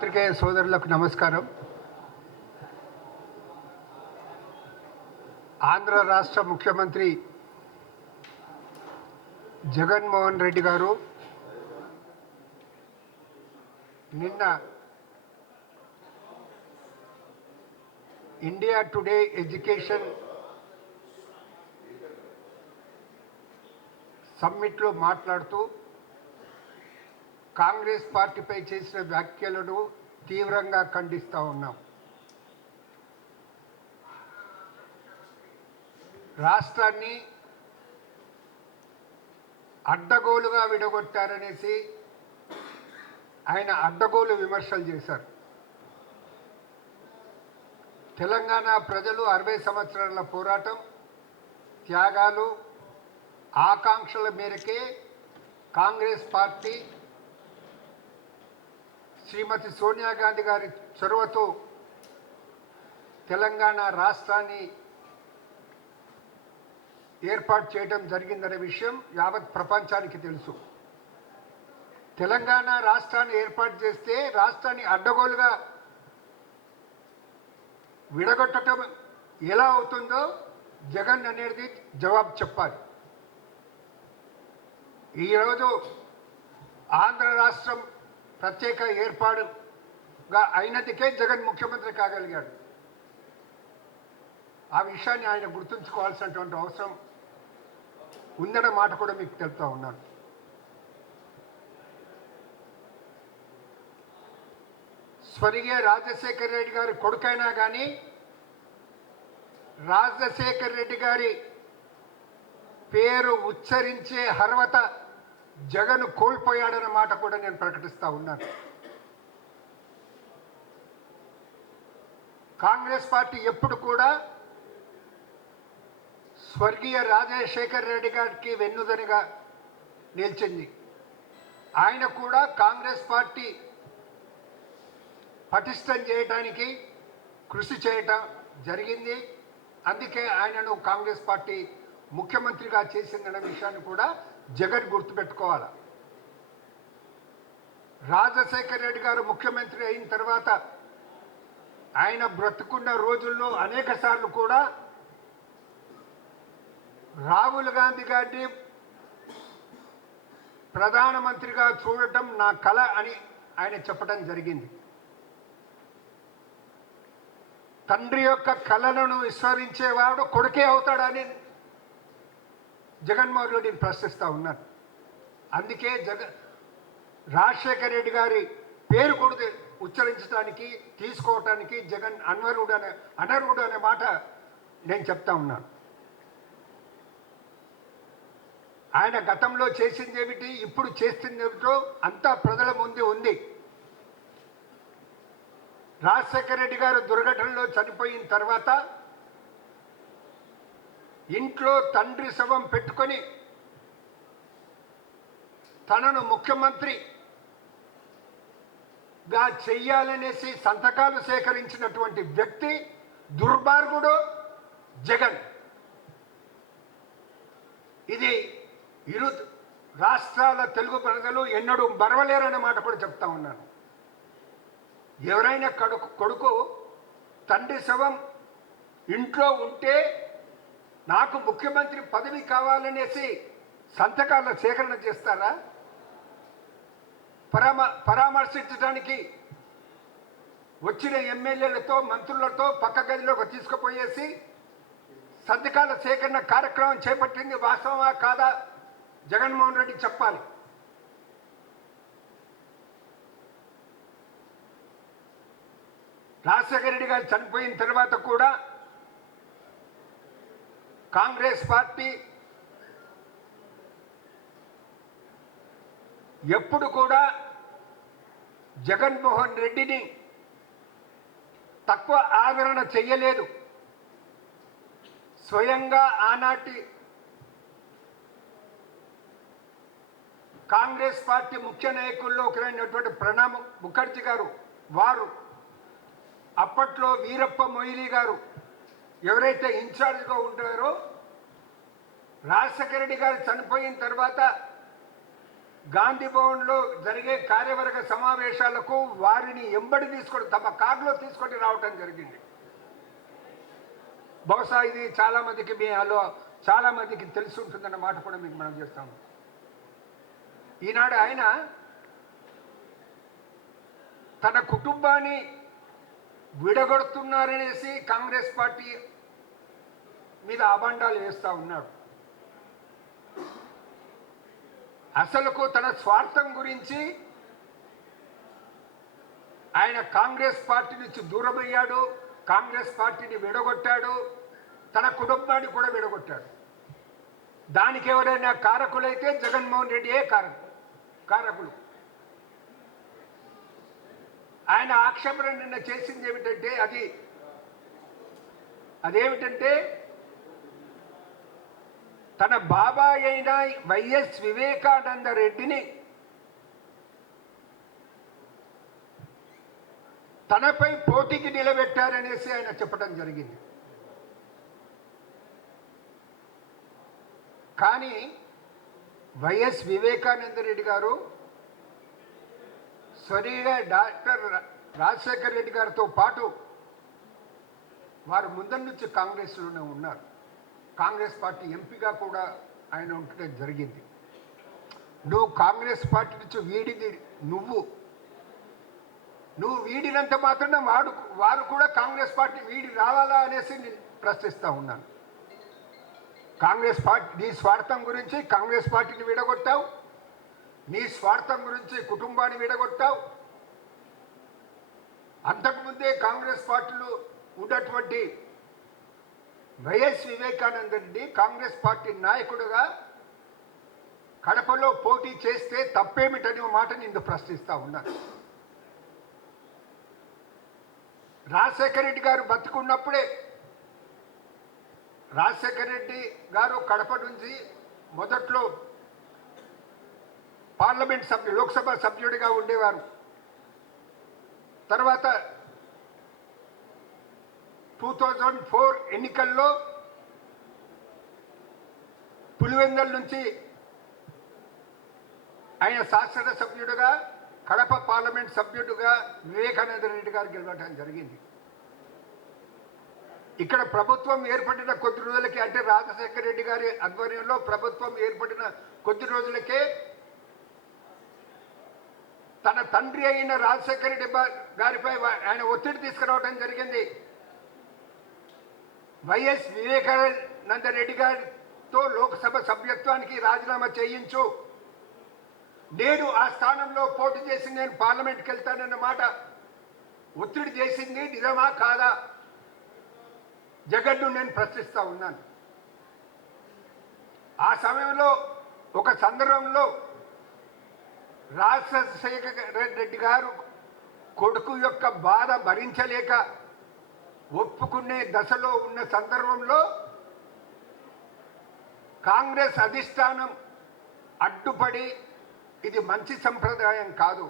పాత్రికేయ సోదరులకు నమస్కారం. ఆంధ్ర రాష్ట్ర ముఖ్యమంత్రి జగన్మోహన్ రెడ్డి గారు నిన్న ఇండియా టుడే ఎడ్యుకేషన్ సమ్మిట్లో మాట్లాడుతూ కాంగ్రెస్ పార్టీపై చేసిన వ్యాఖ్యలను తీవ్రంగా ఖండిస్తూ ఉన్నాం. రాష్ట్రాన్ని అడ్డగోలుగా విడగొట్టారనేసి ఆయన అడ్డగోలు విమర్శలు చేశారు. తెలంగాణ ప్రజలు అరవై సంవత్సరాల పోరాటం త్యాగాలు ఆకాంక్షల మేరకే కాంగ్రెస్ పార్టీ శ్రీమతి సోనియా గాంధీ గారి చొరవతో తెలంగాణ రాష్ట్రాన్ని ఏర్పాటు చేయడం జరిగిందనే విషయం యావత్ ప్రపంచానికి తెలుసు. తెలంగాణ రాష్ట్రాన్ని ఏర్పాటు చేస్తే రాష్ట్రాన్ని అడ్డగోలుగా విడగొట్టడం ఎలా అవుతుందో జగన్ అనేది జవాబు చెప్పాలి. ఈరోజు ఆంధ్ర రాష్ట్రం ప్రత్యేక ఏర్పాటుగా అయినందుకే జగన్ ముఖ్యమంత్రి కాగలిగాడు. ఆ విషయాన్ని ఆయన గుర్తుంచుకోవాల్సినటువంటి అవసరం ఉందన్న మాట కూడా మీకు తెలుపుతా ఉన్నాను. స్వర్గీయ రాజశేఖర రెడ్డి గారి కొడుకైనా కానీ రాజశేఖర రెడ్డి గారి పేరు ఉచ్చరించే అర్హత జగన్ కోల్పోయాడన్న మాట కూడా నేను ప్రకటిస్తా ఉన్నాను. కాంగ్రెస్ పార్టీ ఎప్పుడు కూడా స్వర్గీయ రాజశేఖర్ రెడ్డి గారికి వెన్నుదనిగా నిలిచింది. ఆయన కూడా కాంగ్రెస్ పార్టీ పటిష్టం చేయడానికి కృషి చేయటం జరిగింది. అందుకే ఆయనను కాంగ్రెస్ పార్టీ ముఖ్యమంత్రిగా చేసిందనే విషయాన్ని కూడా జగన్ గుర్తుపెట్టుకోవాలి? రాజశేఖర్ రెడ్డి గారు ముఖ్యమంత్రి అయిన తర్వాత ఆయన బ్రతుకున్న రోజుల్లో అనేక సార్లు కూడా రాహుల్ గాంధీ గారిని ప్రధానమంత్రిగా చూడటం నా కళ అని ఆయన చెప్పడం జరిగింది. తండ్రి యొక్క కళలను విస్మరించేవాడు కొడుకే అవుతాడని జగన్మోహన్ రెడ్డిని ప్రశ్నిస్తూ ఉన్నాను అందుకే జగ రాజశేఖర రెడ్డి గారి పేరు కొడుకు ఉచ్చరించడానికి తీసుకోవటానికి జగన్ అన్వరుడు అనే అనర్హుడు అనే మాట నేను చెప్తా ఉన్నాను ఆయన గతంలో చేసింది ఏమిటి ఇప్పుడు చేస్తుంది ఏమిటో అంతా ప్రజల ముందు ఉంది. రాజశేఖర రెడ్డి గారు దుర్ఘటనలో చనిపోయిన తర్వాత ఇంట్లో తండ్రి శవం పెట్టుకొని తనను ముఖ్యమంత్రిగా చెయ్యాలనేసి సంతకాలు సేకరించినటువంటి వ్యక్తి దుర్మార్గుడు జగన్. ఇది ఇరు రాష్ట్రాల తెలుగు ప్రజలు ఎన్నడూ మరవలేరనే మాట కూడా చెప్తా ఉన్నాను. ఎవరైనా కడుకు కొడుకు తండ్రి శవం ఇంట్లో ఉంటే నాకు ముఖ్యమంత్రి పదవి కావాలనేసి సంతకాల సేకరణ చేస్తారా? పరామ పరామర్శించడానికి వచ్చిన ఎమ్మెల్యేలతో మంత్రులతో పక్క గదిలోకి తీసుకుపోయేసి సంతకాల సేకరణ కార్యక్రమం చేపట్టింది వాస్తవమా కాదా? జగన్మోహన్ రెడ్డి చెప్పాలి. రాజశేఖర రెడ్డి గారు చనిపోయిన తర్వాత కూడా కాంగ్రెస్ పార్టీ ఎప్పుడు కూడా జగన్మోహన్ రెడ్డిని తక్కువ ఆదరణ చెయ్యలేదు. స్వయంగా ఆనాటి కాంగ్రెస్ పార్టీ ముఖ్య నాయకుల్లో ఒకరైనటువంటి ప్రణబ్ ముఖర్జీ గారు వారు అప్పట్లో వీరప్ప మొయిలీ గారు ఎవరైతే ఇన్ఛార్జ్గా ఉంటారో రాజశేఖర రెడ్డి గారు చనిపోయిన తర్వాత గాంధీ భవన్లో జరిగే కార్యవర్గ సమావేశాలకు వారిని ఎంబడి తీసుకొని తమ కారులో తీసుకొని రావటం జరిగింది. బహుశా ఇది చాలామందికి మీ అలో చాలా మందికి తెలిసి ఉంటుందన్న మాట కూడా మీకు మనం చేస్తాము ఈనాడు ఆయన తన కుటుంబాన్ని విడగొడుతున్నారనేసి కాంగ్రెస్ పార్టీ మీద అభండాలు వేస్తూ ఉన్నాడు అసలుకు తన స్వార్థం గురించి ఆయన కాంగ్రెస్ పార్టీ నుంచి దూరమయ్యాడు కాంగ్రెస్ పార్టీని విడగొట్టాడు తన కుటుంబాన్ని కూడా విడగొట్టాడు. దానికి ఎవరైనా కారకులైతే జగన్మోహన్ రెడ్డియే కారకులు కారకులు. ఆయన ఆక్షేపణ నిన్న చేసింది ఏమిటంటే అది అదేమిటంటే తన బాబాయ్ అయిన వైఎస్ వివేకానంద రెడ్డిని తనపై పోటీకి నిలబెట్టారనేసి ఆయన చెప్పడం జరిగింది. కానీ వైఎస్ వివేకానంద రెడ్డి గారు స్వరీయ డాక్టర్ రాజశేఖర్ రెడ్డి గారితో పాటు వారు ముందరి నుంచి కాంగ్రెస్లోనే ఉన్నారు. కాంగ్రెస్ పార్టీ ఎంపీగా కూడా ఆయన ఉండటం జరిగింది. నువ్వు కాంగ్రెస్ పార్టీ నుంచి వీడింది నువ్వు. నువ్వు వీడినంత మాత్రమే వాడు వారు కూడా కాంగ్రెస్ పార్టీ వీడి రావాలా అనేసి నేను ప్రశ్నిస్తూ ఉన్నాను. కాంగ్రెస్ పార్టీ నీ స్వార్థం గురించి కాంగ్రెస్ పార్టీని విడగొట్టావు. నీ స్వార్థం గురించి కుటుంబాన్ని విడగొట్టావు. అంతకుముందే కాంగ్రెస్ పార్టీలో ఉన్నటువంటి YS Vivekananda Reddy Congress party నాయకుడుగా కడపలో పోటీ చేస్తే తప్పేమిటనే మాట నిన్ను ప్రశ్నిస్తా ఉన్నాను రాజశేఖర రెడ్డి గారు బతుకున్నప్పుడే రాజశేఖర రెడ్డి గారు కడప నుంచి మొదట్లో పార్లమెంట్ సభ్యుడు లోక్సభ సభ్యుడిగా ఉండేవారు. తర్వాత టూ థౌజండ్ ఫోర్ ఎన్నికల్లో పులివెందల్ నుంచి ఆయన శాసన సభ్యుడిగా కడప పార్లమెంట్ సభ్యుడిగా వివేకానంద రెడ్డి గారు గెలవడం జరిగింది. ఇక్కడ ప్రభుత్వం ఏర్పడిన కొద్ది రోజులకి అంటే రాజశేఖర రెడ్డి గారి ఆధ్వర్యంలో ప్రభుత్వం ఏర్పడిన కొద్ది రోజులకే తన తండ్రి అయిన రాజశేఖర రెడ్డి గారిపై ఆయన ఒత్తిడి తీసుకురావడం జరిగింది. వైఎస్ వివేకానంద రెడ్డి గారితో లోక్సభ సభ్యత్వానికి రాజీనామా చేయించు. నేను ఆ స్థానంలో పోటీ చేసి నేను పార్లమెంట్కి వెళ్తానన్న మాట ఒత్తిడి చేసింది నిజమా కాదా? జగన్ను నేను ప్రశ్నిస్తా ఉన్నాను. ఆ సమయంలో ఒక సందర్భంలో రాజశేఖర రెడ్డి గారు కొడుకు యొక్క బాధ భరించలేక ఒప్పుకునే దశలో ఉన్న సందర్భంలో కాంగ్రెస్ అధిష్టానం అడ్డుపడి ఇది మంచి సంప్రదాయం కాదు.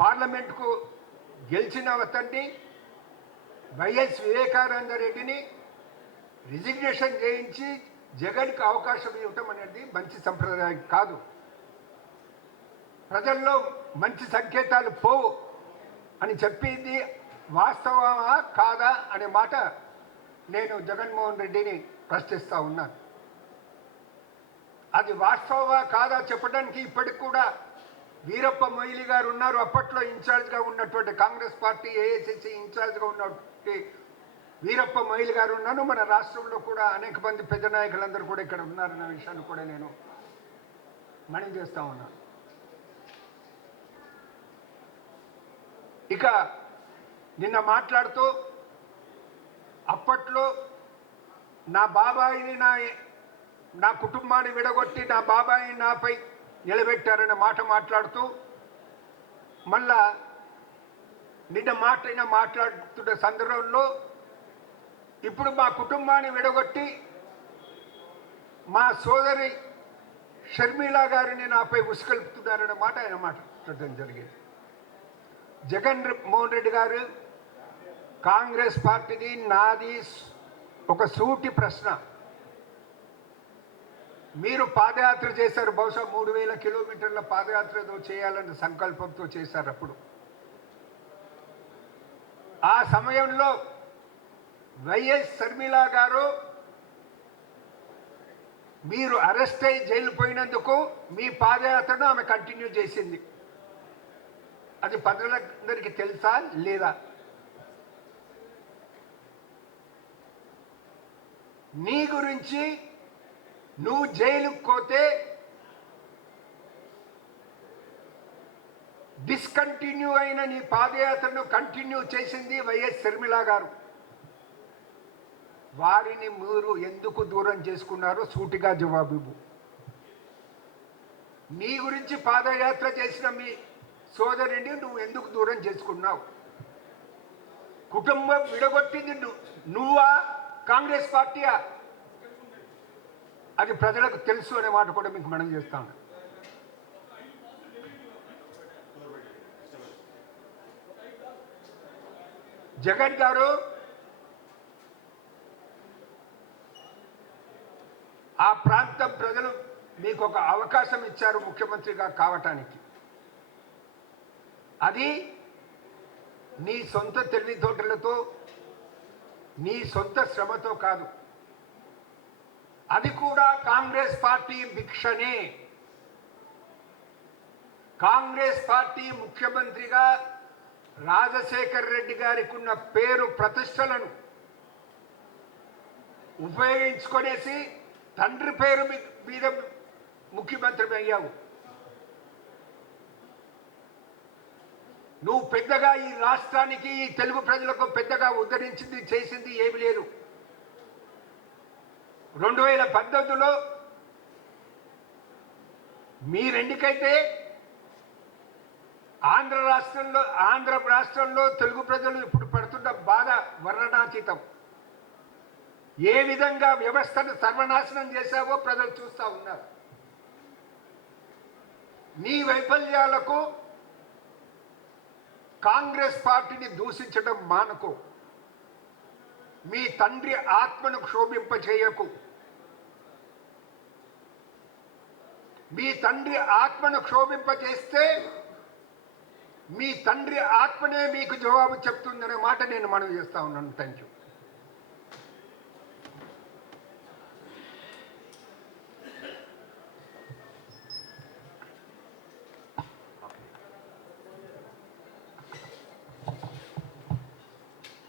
పార్లమెంట్కు గెలిచిన అతన్ని వైఎస్ వివేకానంద రెడ్డిని రిజిగ్నేషన్ చేయించి జగన్కి అవకాశం ఇవ్వటం అనేది మంచి సంప్రదాయం కాదు. ప్రజల్లో మంచి సంకేతాలు పోవు అని చెప్పింది వాస్తవమా కాదా అనే మాట నేను జగన్మోహన్ రెడ్డిని ప్రశ్నిస్తూ ఉన్నాను. అది వాస్తవమా కాదా చెప్పడానికి ఇప్పటికి కూడా వీరప్ప మొయిలి గారు ఉన్నారు. అప్పట్లో ఇన్ఛార్జ్గా ఉన్నటువంటి కాంగ్రెస్ పార్టీ ఏఐసిసి ఇన్ఛార్జ్గా ఉన్నటువంటి వీరప్ప మొయిలి గారు ఉన్నాను మన రాష్ట్రంలో కూడా అనేక మంది పెద్ద నాయకులందరూ కూడా ఇక్కడ ఉన్నారన్న విషయాన్ని కూడా నేను మనం చేస్తూ ఉన్నాను. ఇక నిన్న మాట్లాడుతూ అప్పట్లో నా బాబాయిని నా నా కుటుంబాన్ని విడగొట్టి నా బాబాయిని నాపై నిలబెట్టారనే మాట మాట్లాడుతూ మళ్ళా నిన్న మాట మాట్లాడుతున్న సందర్భంలో ఇప్పుడు మా కుటుంబాన్ని విడగొట్టి మా సోదరి షర్మిల గారిని నాపై ఉసుకలుపుతున్నారనే మాట ఆయన మాట్లాడటం జరిగింది. జగన్ మోహన్ రెడ్డి గారు కాంగ్రెస్ పార్టీది నాది ఒక సూటి ప్రశ్న. మీరు పాదయాత్ర చేశారు బహుశా మూడు వేల కిలోమీటర్ల పాదయాత్రతో చేయాలన్న సంకల్పంతో చేశారు అప్పుడు. ఆ సమయంలో వైఎస్ శర్మిలా గారు మీరు అరెస్ట్ అయి జైలు పోయినందుకు మీ పాదయాత్రను ఆమె కంటిన్యూ చేసింది. అది ప్రజలందరికీ తెలుసా లేదా? నీ గురించి నువ్వు జైలుకు పోతే డిస్కంటిన్యూ అయిన నీ పాదయాత్రను కంటిన్యూ చేసింది వైఎస్ శర్మిళ గారు. వారిని మీరు ఎందుకు దూరం చేసుకున్నారో సూటిగా జవాబు నీ గురించి పాదయాత్ర చేసిన మీ సోదరుడిని నువ్వు ఎందుకు దూరం చేసుకున్నావు? కుటుంబం విడగొట్టింది నువ్వా? కాంగ్రెస్ పార్టీయా? అది ప్రజలకు తెలుసు అనే మాట కూడా మీకు మనం చేస్తాను జగన్ గారు ఆ ప్రాంతం ప్రజలు మీకు ఒక అవకాశం ఇచ్చారు ముఖ్యమంత్రిగా కావటానికి. అది నీ సొంత తెలివితోటలతో నీ సొంత శ్రమతో కాదు. అది కూడా కాంగ్రెస్ పార్టీ భిక్షనే. కాంగ్రెస్ పార్టీ ముఖ్యమంత్రిగా రాజశేఖర్ రెడ్డి గారికి ఉన్న పేరు ప్రతిష్టలను ఉపయోగించుకొనేసి తండ్రి పేరు మీద ముఖ్యమంత్రి అయ్యావు. నువ్వు పెద్దగా ఈ రాష్ట్రానికి ఈ తెలుగు ప్రజలకు పెద్దగా ఉద్ధరించింది చేసింది ఏమి లేదు. రెండు వేల పద్దెనిమిదిలో మీరెందుకైతే ఆంధ్ర రాష్ట్రంలో ఆంధ్ర రాష్ట్రంలో తెలుగు ప్రజలు ఇప్పుడు పడుతున్న బాధ వర్ణనాతీతం. ఏ విధంగా వ్యవస్థను సర్వనాశనం చేశావో ప్రజలు చూస్తూ ఉన్నారు. నీ వైఫల్యాలకు కాంగ్రెస్ పార్టీని దూషించడం మానుకో. మీ తండ్రి ఆత్మను క్షోభింప చేయకు మీ తండ్రి ఆత్మను క్షోభింప చేస్తే మీ తండ్రి ఆత్మనే మీకు జవాబు చెప్తుందనే మాట నేను మనవి చేస్తా ఉన్నాను. Thank you